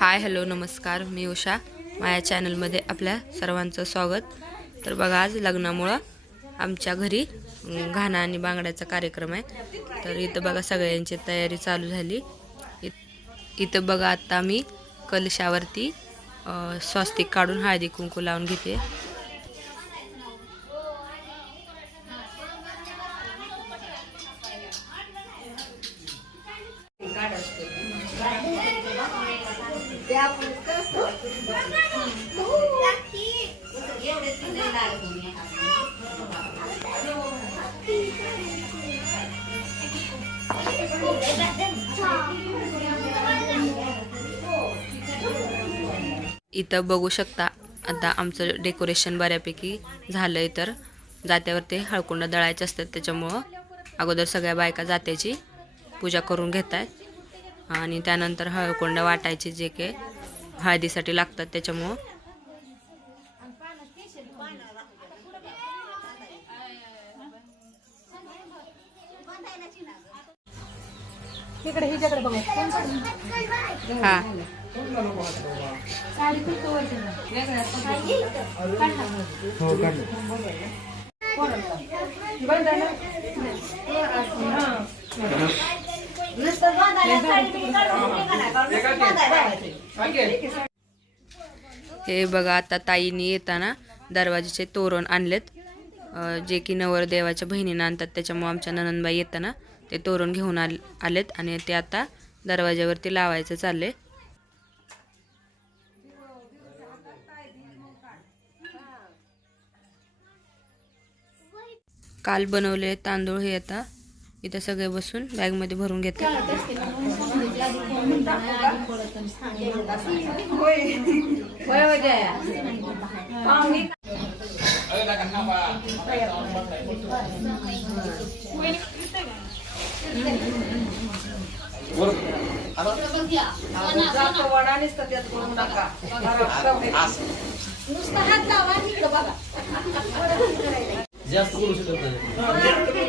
Hi hello नमस्कार. मी उषा. माझ्या चॅनलमध्ये आपल्या सर्वांचं स्वागत. तर बघा आज लग्नामुळं आमच्या घरी घाणं घाणा आणि बांगड्याचा कार्यक्रम आहे. तर इथं बघा सगळ्यांची तयारी चालू झाली. इथं बघा आता मी कलशावरती स्वस्तिक काढून हळदी कुंकू लावून घेते. इथं बघू शकता आता आमचं डेकोरेशन बऱ्यापैकी झालं तर जात्यावर ते हळकुंड दळायचे असतात त्याच्यामुळं अगोदर सगळ्या बायका जात्याची पूजा करून घेत आहेत आणि त्यानंतर हळकुंड वाटायचे जे काही हळदीसाठी लागतात त्याच्यामुळं. इकडे हिच्याकडे बघा. हां? हां. हे बघा आता ताईनी येताना दरवाजाचे तोरण आणलेत. जे की नवरदेवाच्या बहिणीनं आणतात त्याच्यामुळे आमच्या ननंदबाई येताना ते तोरण घेऊन आल आलेत आणि ते आता दरवाजावरती लावायचं चालले काल बनवलेले तांदूळ हे आता इथं सगळे बसून बॅगमध्ये भरून घेते नुसतं हात लावा इकडं बघा. जास्त करू शकत नाही.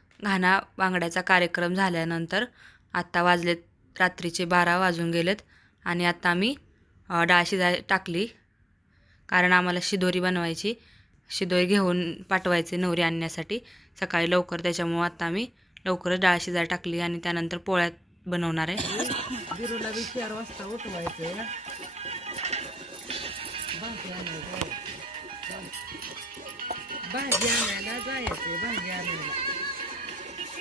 घाणा बांगड्याचा कार्यक्रम झाल्यानंतर आत्ता वाजलेत रात्रीचे बारा वाजून गेलेत आणि आत्ता आम्ही डाळ शिजाय टाकली. कारण आम्हाला शिदोरी बनवायची. शिदोरी घेऊन पाठवायचे नवरी आणण्यासाठी. सकाळी लवकर त्याच्यामुळं आत्ता आम्ही लवकरच डाळ शिजायला टाकली आणि त्यानंतर पोळ्यात बनवणार आहे. बिरूला बी चार वाजता उठवायचं भाजी आणायला जायचं भाजी आणायला.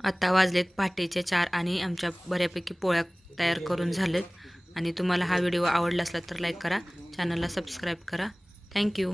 आता वाजलेत पहाटेचे चार आणि आमच्या बऱ्यापैकी पोळ्या तयार करून झालेत. आणि तुम्हाला हा व्हिडिओ आवडला असला तर लाईक करा. चॅनलला सबस्क्राईब करा. थँक्यू